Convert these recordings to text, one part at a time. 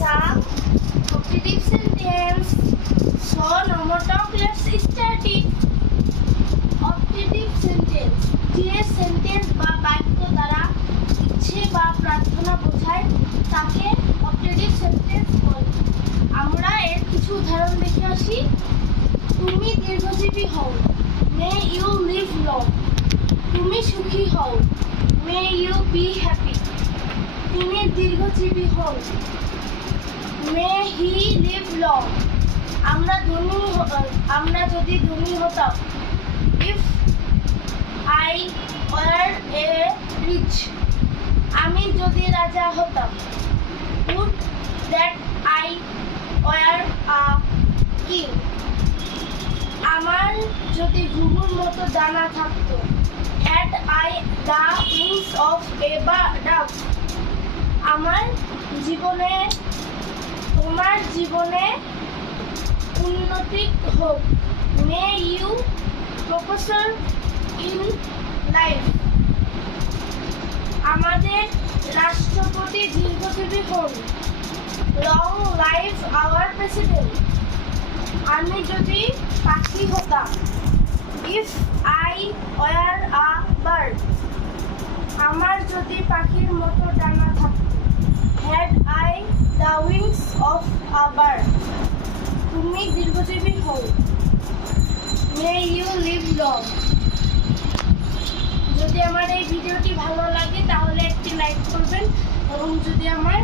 some operative sentence. So no more talk, let's start it. Operative sentence যে sentence বা বাক্য দ্বারা ইচ্ছে বা প্রার্থনা বোঝায় তাকে অপারেটিভ সেন্টেন্স বলে। আমরা এর কিছু উদাহরণ দেখে আসি। তুমি দীর্ঘজীবী হও, মে ইউ লিভ লং। তুমি সুখী হও, মে ইউ বি হ্যাপি। তিনি দীর্ঘজীবী হন, মে হি লিভ লং। আমরা যদি ধনী হতাম, if I were a rich. আমি যদি রাজা হতাম, would that I were a king. আমার যদি ঘুঘুর মতো ডানা থাকতো, had I the wings of a dove. তোমার জীবনে উন্নতি হোক, may you prosper in life. আমাদের রাষ্ট্রপতি দীর্ঘজীবী হন, লং লাইফ আওয়ার প্রেসিডেন্ট। আমি যদি পাখি হতাম, if I were a bird. আমার যদি পাখির মতো ডানা থাকতো, had I the wings of a bird. তুমি দীর্ঘজীবী হও, মে ইউ লিভ লং। যদি আমার এই ভিডিওটি ভালো লাগে তাহলে একটি লাইক করবেন, এবং যদি আমার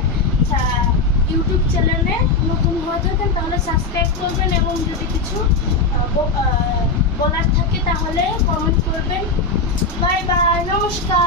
ইউটিউব চ্যানেলে নতুন হয়ে থাকেন তাহলে সাবস্ক্রাইব করবেন, এবং যদি কিছু বলার থাকে তাহলে কমেন্ট করবেন। বাই বাই, নমস্কার।